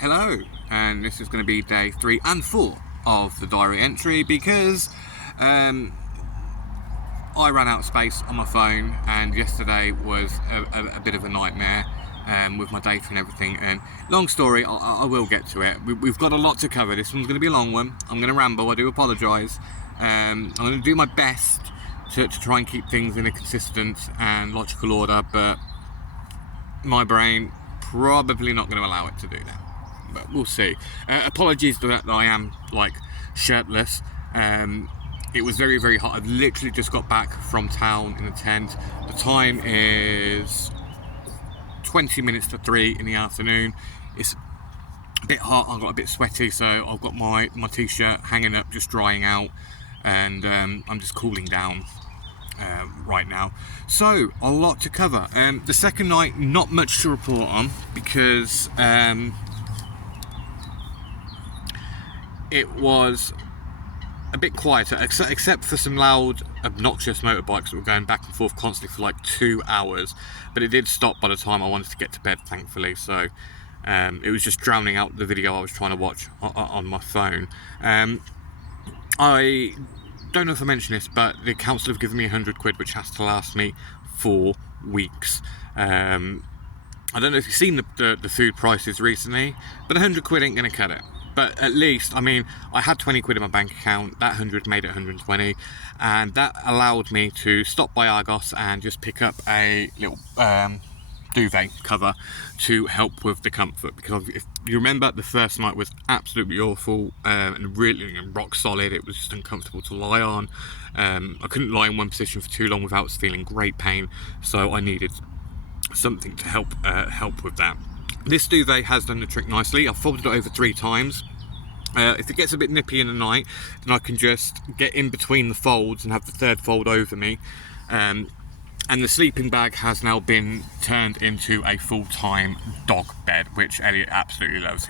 Hello, and this is going to be day 3 and 4 of the diary entry because I ran out of space on my phone, and yesterday was a bit of a nightmare with my data and everything. And long story, I will get to it. We've got a lot to cover. This one's going to be a long one. I'm going to ramble. I do apologise. I'm going to do my best to try and keep things in a consistent and logical order, but my brain probably not going to allow it to do that. But we'll see. Apologies that I am like shirtless. It was very, very hot. I've literally just got back from town in a tent. The time is 20 minutes to 3 in the afternoon. It's a bit hot. I got a bit sweaty, so I've got my t-shirt hanging up, just drying out, and I'm just cooling down right now. So a lot to cover. The second night, not much to report on because it was a bit quieter, except for some loud, obnoxious motorbikes that were going back and forth constantly for like 2 hours. But it did stop by the time I wanted to get to bed, thankfully. So it was just drowning out the video I was trying to watch on my phone. I don't know if I mentioned this, but the council have given me £100, which has to last me 4 weeks. I don't know if you've seen the food prices recently, but £100 ain't gonna cut it. But at least, I mean, I had £20 in my bank account. That 100 made it 120, and that allowed me to stop by Argos and just pick up a little duvet cover to help with the comfort. Because if you remember, the first night was absolutely awful and really rock solid. It was just uncomfortable to lie on. I couldn't lie in one position for too long without feeling great pain, so I needed something to help with that. This duvet has done the trick nicely. I've folded it over 3 times. If it gets a bit nippy in the night, then I can just get in between the folds and have the third fold over me. And the sleeping bag has now been turned into a full-time dog bed, which Elliot absolutely loves.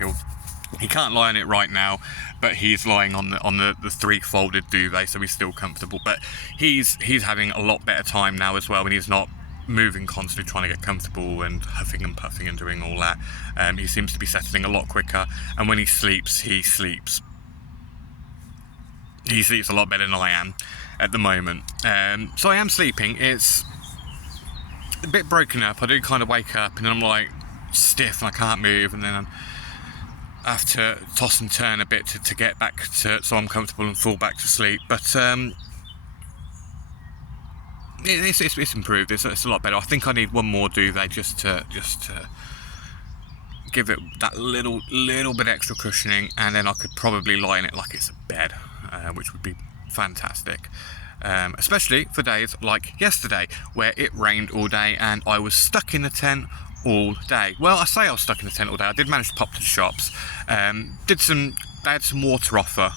He can't lie on it right now, but he's lying on the 3-folded duvet, so he's still comfortable. But he's having a lot better time now as well, and he's not moving constantly trying to get comfortable and huffing and puffing and doing all that. He seems to be settling a lot quicker, and when he sleeps a lot better than I am at the moment. So I am sleeping. It's a bit broken up. I do kind of wake up and then I'm like stiff and I can't move, and then I have to toss and turn a bit to get back to so I'm comfortable and fall back to sleep. But it's improved. It's a lot better. I think I need one more duvet just to give it that little bit extra cushioning, and then I could probably lie in it like it's a bed, which would be fantastic. Especially for days like yesterday, where it rained all day and I was stuck in the tent all day. Well, I say I was stuck in the tent all day. I did manage to pop to the shops. They had some water offer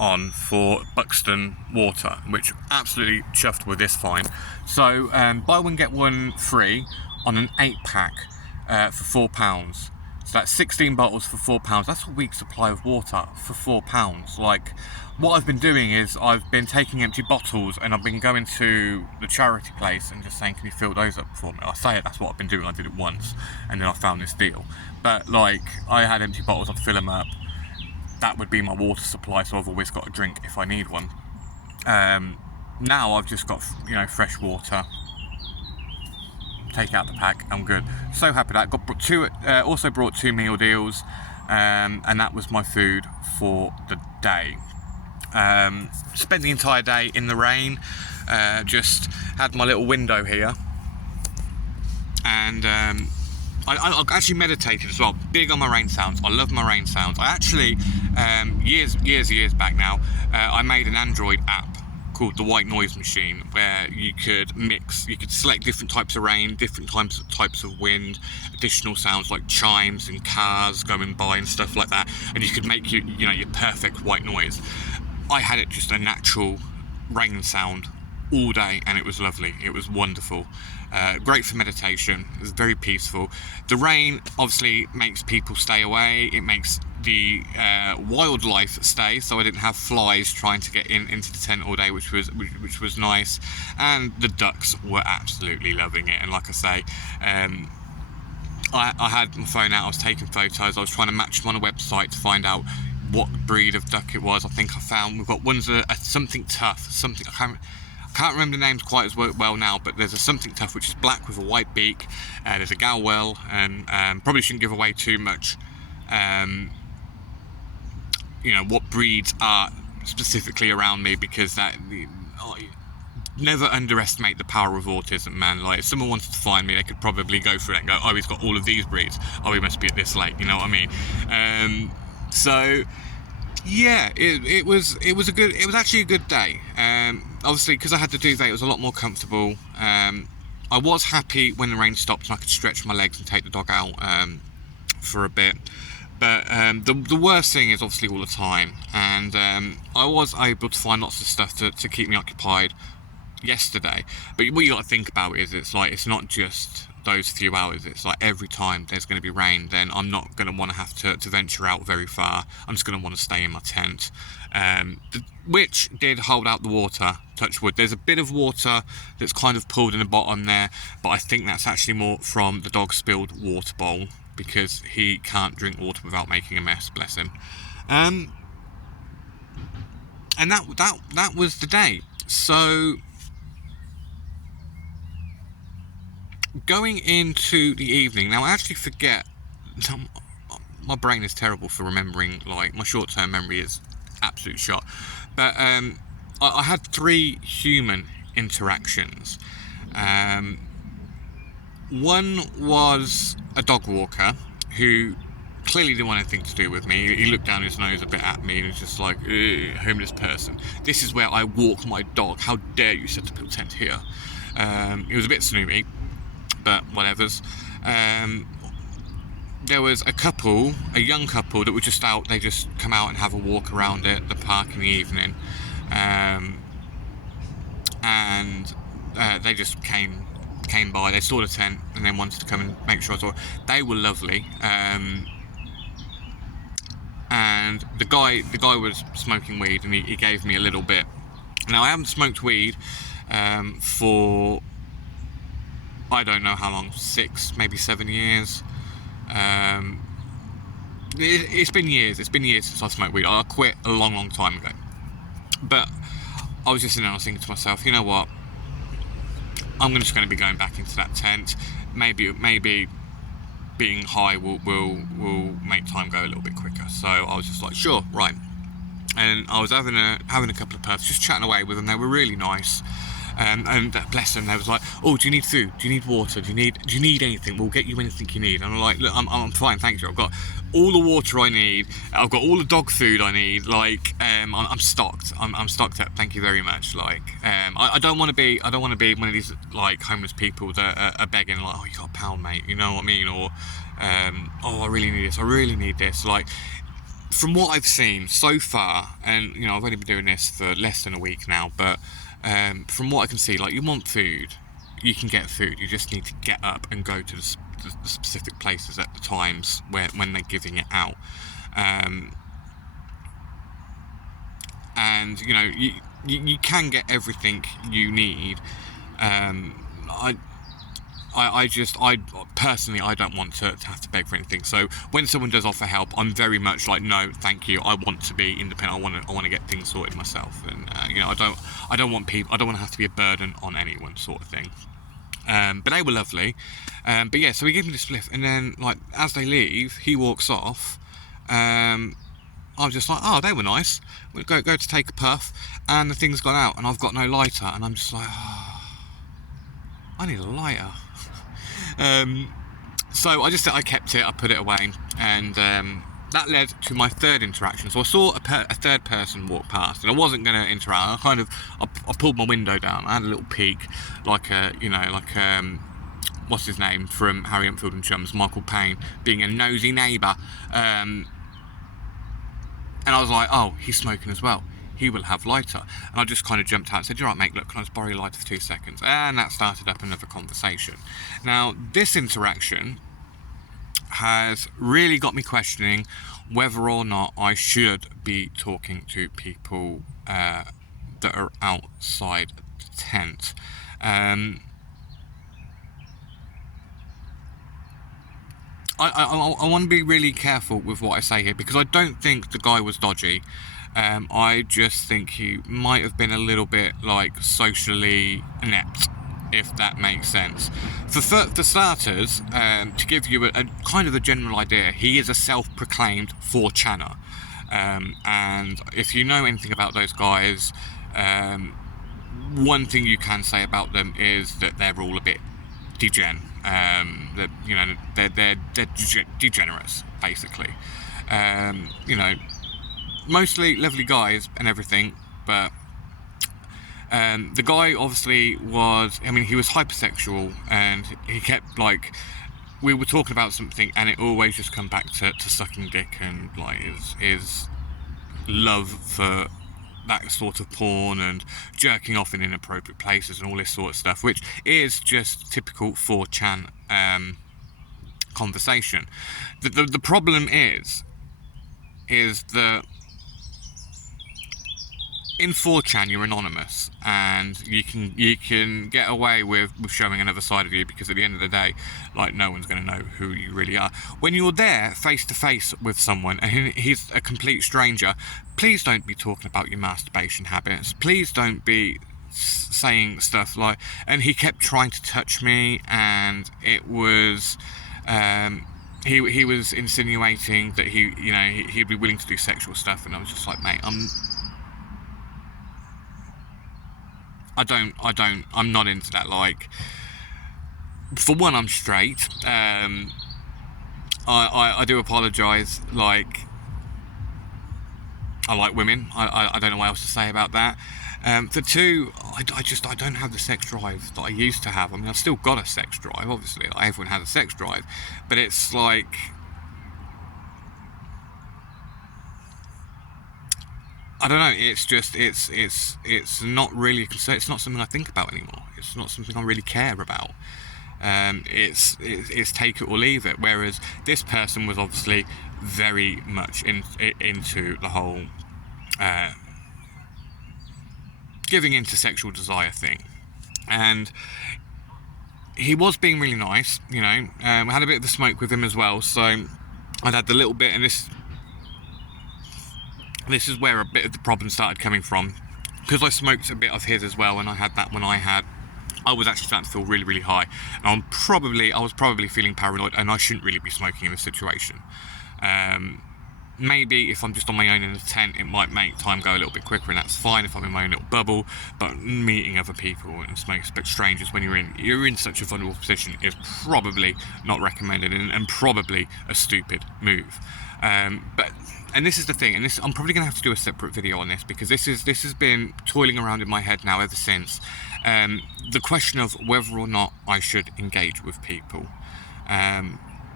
on for Buxton water, which absolutely chuffed with this find. So buy one get one free on an 8-pack for £4. So that's 16 bottles for £4. That's a week's supply of water for £4. Like, what I've been doing is I've been taking empty bottles and I've been going to the charity place and just saying, can you fill those up for me? I say it, that's what I've been doing. I did it once and then I found this deal. But like, I had empty bottles, I'd fill them up. That would be my water supply, so I've always got a drink if I need one. Now I've just got, fresh water. Take out the pack, I'm good. So happy that also brought 2 meal deals, and that was my food for the day. Spent the entire day in the rain. Just had my little window here, and I actually meditated as well. Big on my rain sounds. I love my rain sounds. I actually, years back now, I made an Android app called the White Noise Machine, where you could select different types of rain, different types of wind, additional sounds like chimes and cars going by and stuff like that, and you could make your perfect white noise. I had it just a natural rain sound all day, and it was lovely. It was wonderful. Great for meditation. It was very peaceful. The rain obviously makes people stay away. It makes the wildlife stay, so I didn't have flies trying to get into the tent all day, which was nice. And the ducks were absolutely loving it. And like I say, I had my phone out, I was taking photos, I was trying to match them on a website to find out what breed of duck it was. I think I found, we've got ones that are something tough, something, I can't remember the names quite as well now, but there's a something tough which is black with a white beak, there's a Galwell, and probably shouldn't give away too much, what breeds are specifically around me, because never underestimate the power of autism, man. Like, if someone wanted to find me, they could probably go through it and go, oh, he's got all of these breeds, oh, he must be at this lake, you know what I mean? So yeah, it was actually a good day. Obviously, because I had the duvet, it was a lot more comfortable. I was happy when the rain stopped and I could stretch my legs and take the dog out for a bit. But the worst thing is obviously all the time, and I was able to find lots of stuff to keep me occupied yesterday. But what you got to think about is, it's not just those few hours, it's like every time there's going to be rain, then I'm not going to want to have to venture out very far. I'm just going to want to stay in my tent, which did hold out the water, touch wood. There's a bit of water that's kind of pooled in the bottom there, but I think that's actually more from the dog spilled water bowl, because he can't drink water without making a mess, bless him. And that was the day. So going into the evening, now I actually forget, my brain is terrible for remembering, like, my short-term memory is absolute shot, but I had 3 human interactions. One was a dog walker who clearly didn't want anything to do with me. He looked down his nose a bit at me and was just like, homeless person, this is where I walk my dog, how dare you set up your tent here. It was a bit snooty, but whatevers. There was a young couple that were just out. They just come out and have a walk around the park in the evening, and they just came by. They saw the tent and then wanted to come and make sure I saw it. They were lovely, and the guy was smoking weed, and he gave me a little bit. Now, I haven't smoked weed for I don't know how long, 6, maybe 7 years. It's been years since I smoked weed. I quit a long time ago. But I was just sitting there, I was thinking to myself, you know what, I'm just going to be going back into that tent. Maybe being high will make time go a little bit quicker. So I was just like, sure, right. And I was having a couple of puffs, just chatting away with them. They were really nice. And bless them, they was like, oh, do you need food? Do you need water? Do you need anything? We'll get you anything you need. And I'm like, look, I'm fine, thank you. I've got all the water I need. I've got all the dog food I need. Like, I'm stocked. I'm stocked up. Thank you very much. Like, I don't want to be one of these like homeless people that are begging, like, oh, you got a pound, mate. You know what I mean? Or, oh, I really need this. I really need this. Like, from what I've seen so far, and I've only been doing this for less than a week now, but from what I can see, like, you want food, you can get food. You just need to get up and go to the specific places at the times when they're giving it out, and you can get everything you need. I personally, I don't want to have to beg for anything. So when someone does offer help, I'm very much like, no, thank you. I want to be independent. I want to get things sorted myself. And I don't want to have to be a burden on anyone, sort of thing. But they were lovely. But yeah, so we give him the spliff, and then, like, as they leave, he walks off. I was just like, oh, they were nice. We go to take a puff, and the thing's gone out, and I've got no lighter, and I'm just like, oh, I need a lighter. So I kept it, I put it away, and that led to my third interaction. So I saw a third person walk past, and I wasn't going to interact. I pulled my window down. I had a little peek, like what's his name from Harry Enfield and Chums, Michael Payne, being a nosy neighbour. And I was like, oh, he's smoking as well. He will have lighter. And I just kind of jumped out and said, you're right, mate, look, can I just borrow your lighter for 2 seconds? And that started up another conversation. Now, this interaction has really got me questioning whether or not I should be talking to people that are outside the tent. I want to be really careful with what I say here, because I don't think the guy was dodgy. I just think he might have been a little bit like socially inept, if that makes sense. For starters, to give you a kind of a general idea, he is a self-proclaimed 4chaner. And if you know anything about those guys, one thing you can say about them is that they're all a bit degen. That, you know, they're degenerates, basically. You know, mostly lovely guys and everything, but the guy obviously was, I mean, he was hypersexual, and he kept, like, we were talking about something and it always just come back to sucking dick and like his love for that sort of porn and jerking off in inappropriate places and all this sort of stuff, which is just typical 4chan conversation. The problem is that in 4chan you're anonymous, and you can get away with showing another side of you, because at the end of the day, like, no one's going to know who you really are. When you're there face to face with someone and he's a complete stranger, please don't be talking about your masturbation habits. Please don't be saying stuff like, and he kept trying to touch me, and it was he was insinuating that he'd be willing to do sexual stuff, and I was just like, mate, I'm not into that. Like, for one, I'm straight. I do apologise. Like, I like women. I don't know what else to say about that. For two, I don't have the sex drive that I used to have. I mean, I've still got a sex drive, obviously. Like, everyone has a sex drive, but it's like, I don't know. It's just it's not really a concern. It's not something I think about anymore. It's not something I really care about. It's take it or leave it. Whereas this person was obviously very much into the whole giving into sexual desire thing, and he was being really nice. You know, I had a bit of a smoke with him as well, so I'd had the little bit, and this is where a bit of the problem started coming from, because I smoked a bit of his as well, and I had that when I was actually starting to feel really, really high, and I was probably feeling paranoid, and I shouldn't really be smoking in this situation. Maybe if I'm just on my own in a tent, it might make time go a little bit quicker, and that's fine if I'm in my own little bubble. But meeting other people and smoking with strangers when you're in such a vulnerable position is probably not recommended, and probably a stupid move. And this is the thing, and I'm probably going to have to do a separate video on this, because this has been toiling around in my head now ever since. The question of whether or not I should engage with people.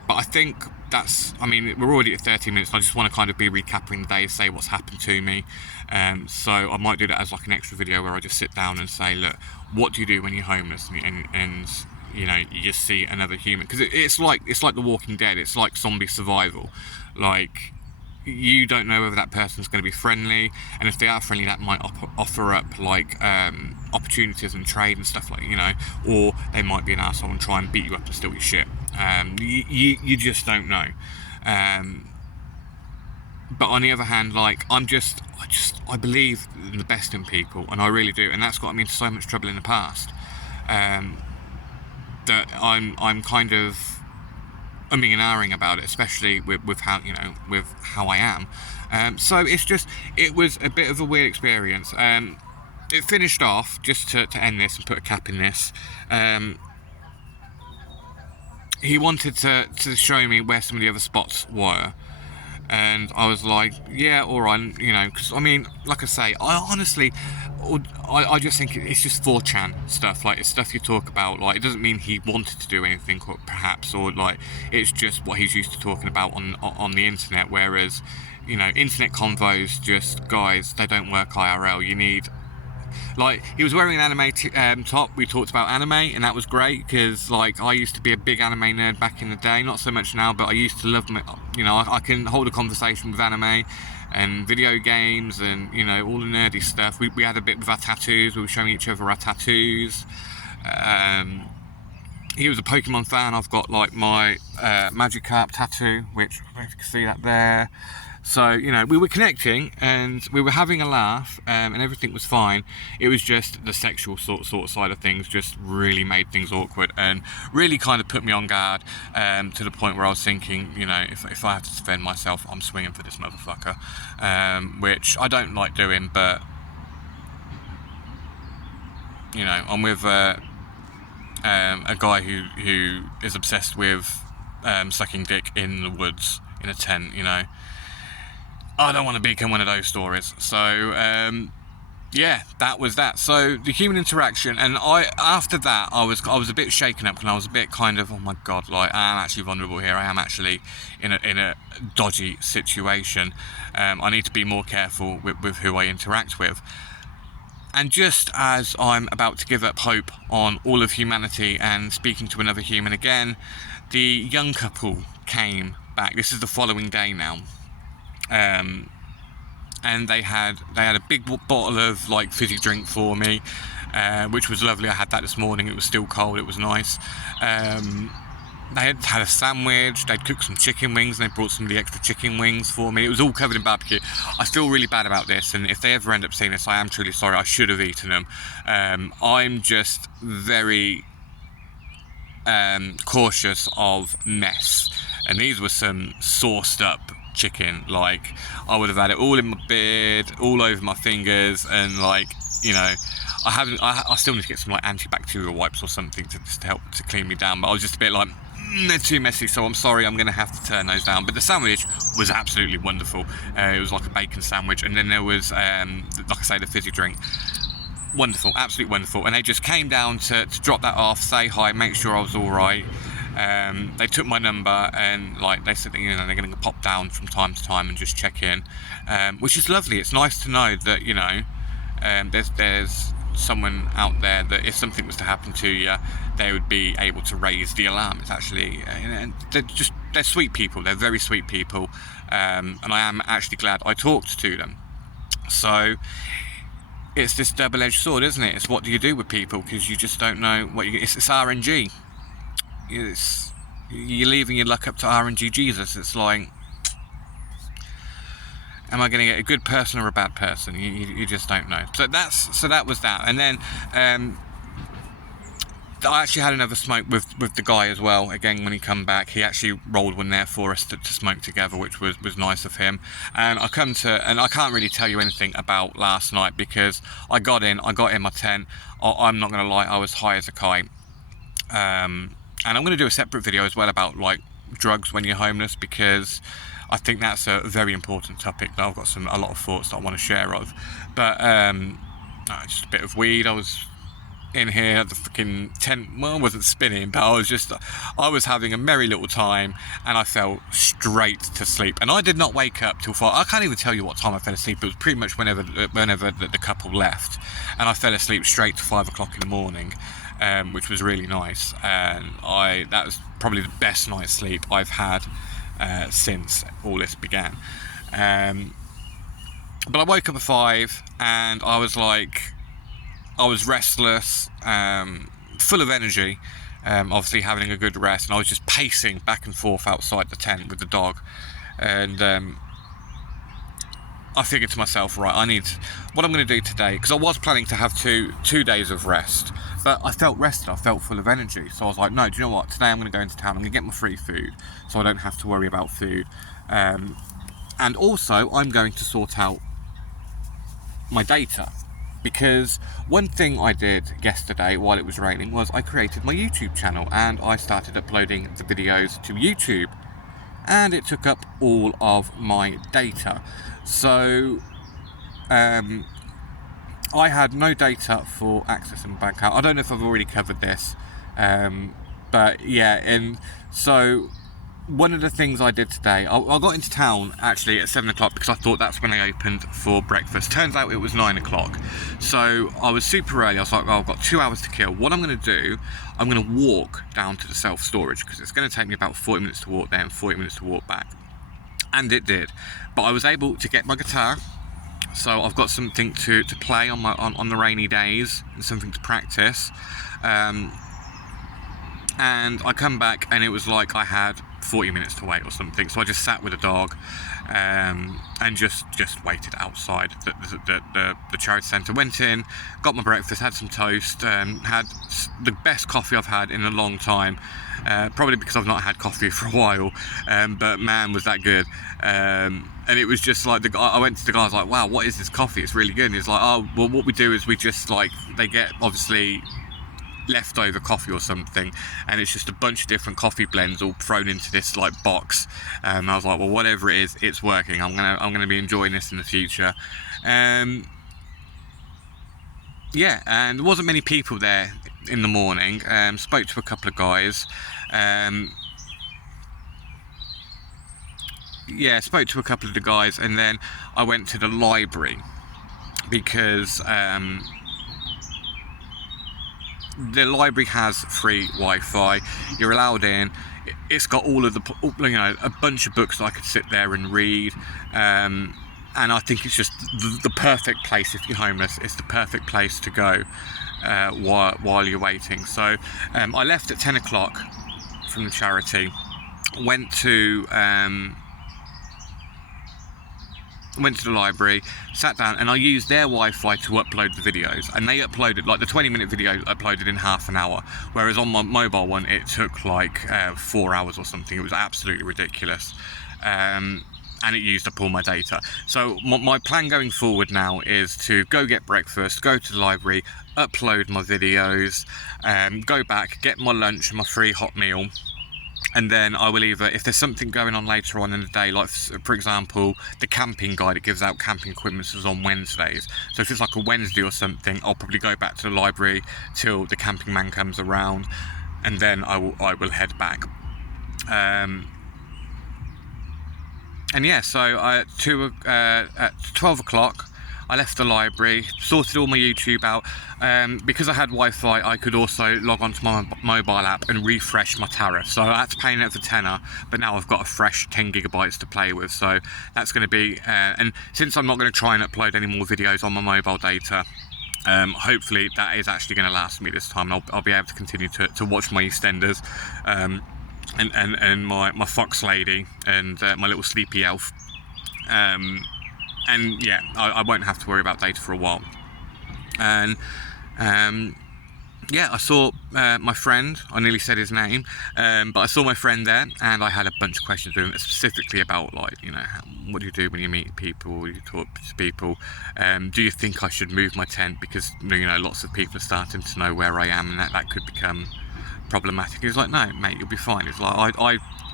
But I think we're already at 30 minutes, and I just want to kind of be recapping the day, say what's happened to me. So I might do that as like an extra video where I just sit down and say, look, what do you do when you're homeless and you know, you just see another human? Because it's like The Walking Dead. It's like zombie survival. Like, you don't know whether that person's going to be friendly, and if they are friendly, that might offer up like opportunities and trade and stuff, like, you know, or they might be an asshole and try and beat you up and steal your shit. You just don't know. But on the other hand, like, I believe in the best in people, and I really do, and that's got me into so much trouble in the past. That I'm kind of umming and ahhing about it, especially with how I am. So it was a bit of a weird experience. It finished off, just to end this and put a cap in this. He wanted to show me where some of the other spots were, and I was like, yeah, all right, you know, because I mean, like I say, I just think it's just 4chan stuff. Like, it's stuff you talk about. Like, it doesn't mean he wanted to do anything, perhaps, or like, it's just what he's used to talking about on the internet. Whereas, you know, internet convos, just guys, they don't work IRL. You need, like, he was wearing an anime top. We talked about anime, and that was great, because like, I used to be a big anime nerd back in the day, not so much now, but I used to love them. You know, I can hold a conversation with anime and video games and, you know, all the nerdy stuff. We had a bit with our tattoos. We were showing each other our tattoos. he was a Pokemon fan. I've got like my Magikarp tattoo, which I don't know if you can see that there. So, you know, we were connecting and we were having a laugh, and everything was fine. It was just the sexual sort of side of things just really made things awkward and really kind of put me on guard, to the point where I was thinking, you know, if I have to defend myself, I'm swinging for this motherfucker, which I don't like doing, but, you know, I'm with a guy who is obsessed with sucking dick in the woods in a tent, you know. I don't want to become one of those stories. So, yeah, that was that. So the human interaction, and after that, I was a bit shaken up, and I was a bit kind of, oh my god, like I am actually vulnerable here. I am actually in a dodgy situation. I need to be more careful with who I interact with. And just as I'm about to give up hope on all of humanity and speaking to another human again, the young couple came back. This is the following day now. And they had a big bottle of like fizzy drink for me, which was lovely. I had that this morning. It was still cold. It was nice. They had a sandwich. They'd cooked some chicken wings, and they brought some of the extra chicken wings for me. It was all covered in barbecue. I feel really bad about this, and if they ever end up seeing this, I am truly sorry. I should have eaten them. I'm just very cautious of mess, and these were some sauced up chicken. Like, I would have had it all in my beard, all over my fingers, and like, you know, I still need to get some like antibacterial wipes or something to help to clean me down, but I was just a bit like, they're too messy, so I'm sorry, I'm going to have to turn those down. But the sandwich was absolutely wonderful. It was like a bacon sandwich, and then there was, like I say, the fizzy drink. Wonderful, absolutely wonderful. And they just came down to drop that off, say hi, make sure I was all right. They took my number, and like they said, you know, they're going to pop down from time to time and just check in, which is lovely. It's nice to know that, you know, there's someone out there that if something was to happen to you, they would be able to raise the alarm. It's actually, they're sweet people. They're very sweet people, and I am actually glad I talked to them. So it's this double-edged sword, isn't it? It's what do you do with people, because you just don't know what it's RNG. You're leaving your luck up to RNG Jesus. It's like, am I going to get a good person or a bad person? You just don't know. So that was that. And then I actually had another smoke with the guy as well. Again, when he come back, he actually rolled one there for us to smoke together, which was nice of him. And I can't really tell you anything about last night, because I got in my tent. I'm not going to lie, I was high as a kite. And I'm going to do a separate video as well about like drugs when you're homeless, because I think that's a very important topic that I've got a lot of thoughts that I want to share of. But just a bit of weed. I was in here at the freaking tent. Well, I wasn't spinning, but I was having a merry little time, and I fell straight to sleep. And I did not wake up till 5. I can't even tell you what time I fell asleep. It was pretty much whenever the couple left, and I fell asleep straight to 5 o'clock in the morning. Which was really nice, and that was probably the best night's sleep I've had since all this began. But I woke up at 5, and I was restless, full of energy, obviously having a good rest, and I was just pacing back and forth outside the tent with the dog, and I figured to myself, right, what I'm going to do today, because I was planning to have two days of rest, but I felt rested, I felt full of energy, so I was like, no, do you know what, today I'm going to go into town, I'm going to get my free food, so I don't have to worry about food, and also I'm going to sort out my data, because one thing I did yesterday while it was raining was I created my YouTube channel, and I started uploading the videos to YouTube, and it took up all of my data. So I had no data for accessing bank account. I don't know if I've already covered this, but yeah. And so one of the things I did today, I got into town actually at 7 o'clock, because I thought that's when they opened for breakfast. Turns out it was 9 o'clock. So I was super early. I was like, oh, I've got 2 hours to kill. What I'm going to do, I'm going to walk down to the self-storage, because it's going to take me about 40 minutes to walk there and 40 minutes to walk back. And it did. But I was able to get my guitar, so I've got something to play on the rainy days and something to practice. And and I come back and it was like I had 40 minutes to wait or something. So I just sat with the dog and just waited outside the charity centre. Went in, got my breakfast, had some toast, had the best coffee I've had in a long time. Probably because I've not had coffee for a while, but man, was that good. And it was just like, I went to the guy, I was like, wow, what is this coffee? It's really good. And he's like, oh, well, what we do is we just like, they get obviously leftover coffee or something, and it's just a bunch of different coffee blends all thrown into this like box. I was like, well, whatever it is, it's working. I'm gonna be enjoying this in the future. Yeah, and there wasn't many people there in the morning. Spoke to a couple of guys. Yeah, spoke to a couple of the guys, and then I went to the library because the library has free Wi-Fi. You're allowed in. It's got all of the, you know, a bunch of books that I could sit there and read. And I think it's just the perfect place if you're homeless. It's the perfect place to go while you're waiting. So I left at 10 o'clock from the charity. Went to the library, sat down, and I used their Wi-Fi to upload the videos, and they uploaded, like the 20-minute video uploaded in half an hour, whereas on my mobile one it took like 4 hours or something. It was absolutely ridiculous, and it used up all my data. So my plan going forward now is to go get breakfast, go to the library, upload my videos, go back, get my lunch and my free hot meal. And then I will either, if there's something going on later on in the day, like for example, the camping guide, it gives out camping equipment is on Wednesdays. So if it's like a Wednesday or something, I'll probably go back to the library till the camping man comes around, and then I will head back. And yeah, so at 12 o'clock, I left the library, sorted all my YouTube out. Because I had Wi-Fi, I could also log onto my mobile app and refresh my tariff. So I had to pay it for tenner, but now I've got a fresh 10 gigabytes to play with. So that's going to be, and since I'm not going to try and upload any more videos on my mobile data, hopefully that is actually going to last me this time. I'll be able to continue to watch my EastEnders, and my Fox Lady and my little sleepy elf. And yeah, I won't have to worry about data for a while. And yeah, I saw my friend, I nearly said his name, but I saw my friend there, and I had a bunch of questions with him, specifically about, like, you know, what do you do when you meet people, you talk to people, do you think I should move my tent, because, you know, lots of people are starting to know where I am, and that could become problematic. He was like, no mate, you'll be fine. It's like,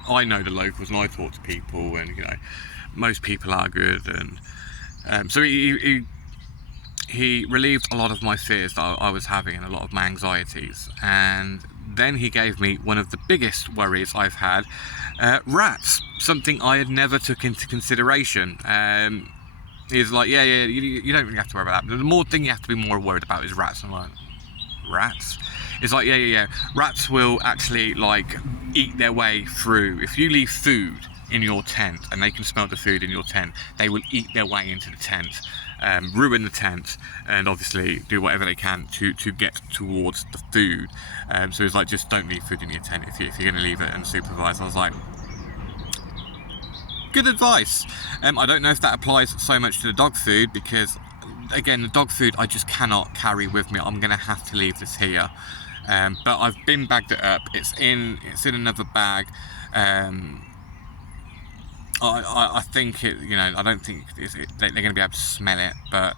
I know the locals, and I talk to people, and, you know, most people are good. And so he relieved a lot of my fears that I was having, and a lot of my anxieties. And then he gave me one of the biggest worries I've had, rats, something I had never took into consideration. He's like, yeah, you don't really have to worry about that. The more thing you have to be more worried about is rats. I'm like, rats? It's like, yeah. Rats will actually, like, eat their way through. If you leave food in your tent and they can smell the food in your tent, they will eat their way into the tent, ruin the tent, and obviously do whatever they can to get towards the food. So it's like, just don't leave food in your tent if you're going to leave it unsupervised. I was like, good advice. I don't know if that applies so much to the dog food, because again, the dog food I just cannot carry with me. I'm going to have to leave this here. But I've bin bagged it up. It's in another bag. I think it, you know, I don't think they're going to be able to smell it, but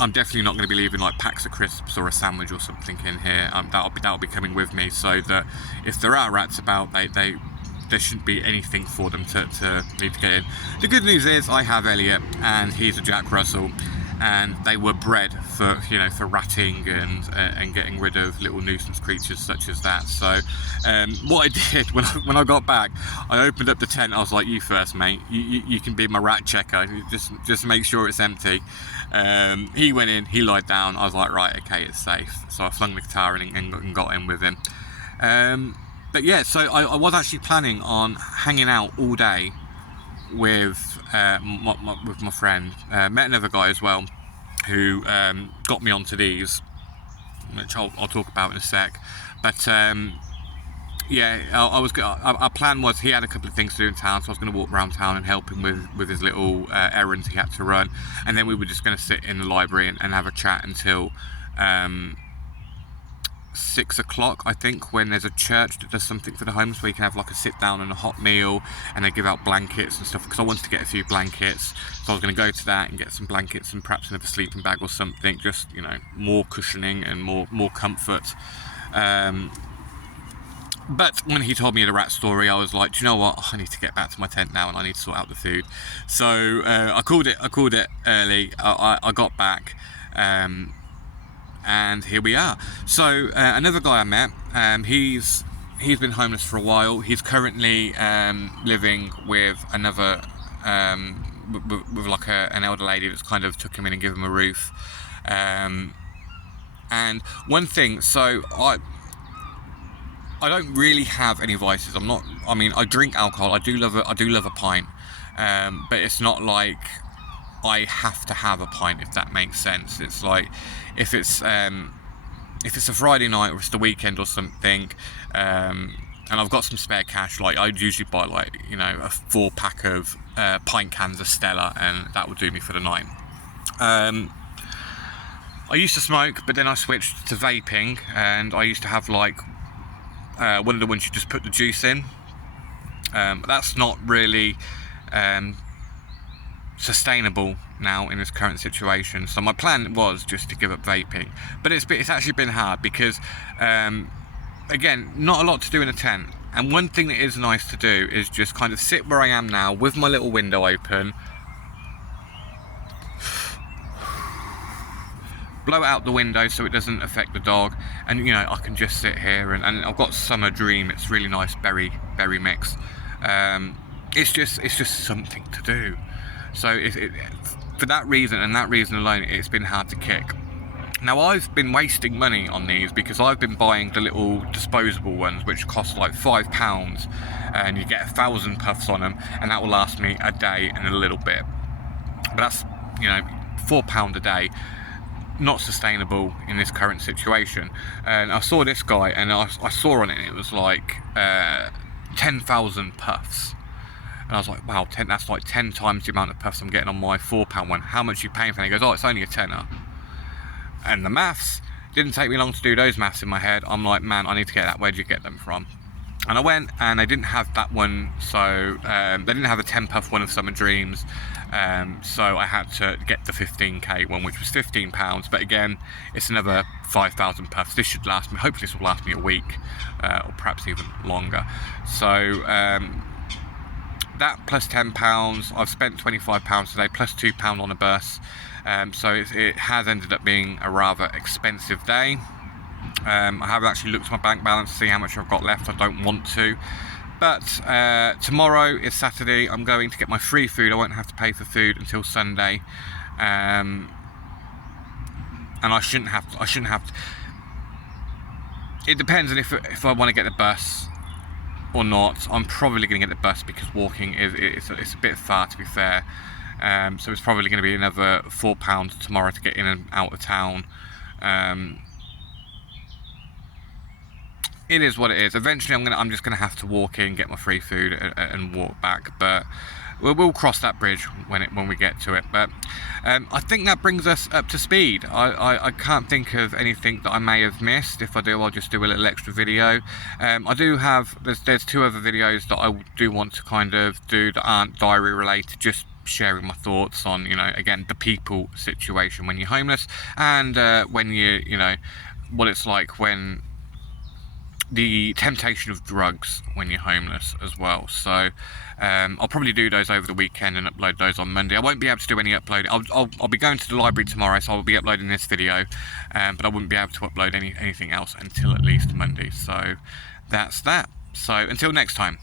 I'm definitely not going to be leaving like packs of crisps or a sandwich or something in here. That'll be coming with me, so that if there are rats about, there shouldn't be anything for them to need to get in. The good news is I have Elliot, and he's a Jack Russell, and they were bred for, you know, for ratting and getting rid of little nuisance creatures such as that. So what I did when I got back, I opened up the tent. I was like, you first, mate, you can be my rat checker, just make sure it's empty. He went in, he lied down. I was like, right, okay, it's safe. So I flung the guitar in and got in with him. But yeah, so I was actually planning on hanging out all day with my friend. Met another guy as well who got me onto these. which I'll talk about in a sec. But yeah, our plan was he had a couple of things to do in town, so I was going to walk around town and help him with his little errands he had to run, and then we were just going to sit in the library and have a chat until 6 o'clock, I think, when there's a church that does something for the homeless where you can have like a sit down and a hot meal, and they give out blankets and stuff, because I wanted to get a few blankets, so I was going to go to that and get some blankets and perhaps another sleeping bag or something, just, you know, more cushioning and more comfort. But when he told me the rat story, I was like, do you know what? I need to get back to my tent now, and I need to sort out the food. So I called it early. I got back, and here we are. So another guy I met, he's been homeless for a while. He's currently living with another, with like an elder lady that's kind of took him in and given him a roof. And one thing, so I don't really have any vices. I mean, I drink alcohol. I do love a pint, but it's not like I have to have a pint, if that makes sense. It's like if it's a Friday night or it's the weekend or something, and I've got some spare cash, like I'd usually buy, like, you know, a 4-pack of pint cans of Stella, and that would do me for the night. I used to smoke, but then I switched to vaping, and I used to have like one of the ones you just put the juice in. That's not really sustainable now in this current situation, so my plan was just to give up vaping, but it's actually been hard because again, not a lot to do in a tent, and one thing that is nice to do is just kind of sit where I am now with my little window open, blow it out the window so it doesn't affect the dog, and you know, I can just sit here and I've got Summer Dream. It's really nice berry mix. It's just something to do. So for that reason and that reason alone, it's been hard to kick. Now I've been wasting money on these because I've been buying the little disposable ones which cost like £5, and you get 1,000 puffs on them, and that will last me a day and a little bit. But that's, you know, £4 a day. Not sustainable in this current situation. And I saw this guy, and I saw on it, it was like 10,000 puffs, and I was like, wow, that's like 10 times the amount of puffs I'm getting on my £4 one. How much are you paying for it? And he goes, oh, it's only a tenner. And the maths didn't take me long to do those maths in my head. I'm like, man, I need to get that. Where'd you get them from? And I went, and they didn't have that one, so they didn't have a 10 puff one of Summer Dreams, so I had to get the 15k one, which was £15, but again, it's another 5,000 puffs. This should last me, hopefully this will last me a week, or perhaps even longer. So that plus £10, I've spent £25 today, plus £2 on a bus, so it has ended up being a rather expensive day. I haven't actually looked at my bank balance to see how much I've got left. I don't want to, but tomorrow is Saturday. I'm going to get my free food. I won't have to pay for food until Sunday, and I shouldn't have to. It depends on if I want to get the bus or not. I'm probably going to get the bus because walking it's a bit far, to be fair. So it's probably going to be another £4 tomorrow to get in and out of town. It is what it is. Eventually I'm just gonna have to walk in, get my free food, and walk back, but we'll cross that bridge when we get to it. But I think that brings us up to speed. I can't think of anything that I may have missed. If I do, I'll just do a little extra video. I do have, there's 2 other videos that I do want to kind of do that aren't diary related, just sharing my thoughts on, you know, again, the people situation when you're homeless, and when you know, what it's like when the temptation of drugs when you're homeless as well. So I'll probably do those over the weekend and upload those on Monday. I won't be able to do any uploading. I'll be going to the library tomorrow, so I'll be uploading this video, but I wouldn't be able to upload anything else until at least Monday. So that's that. So until next time.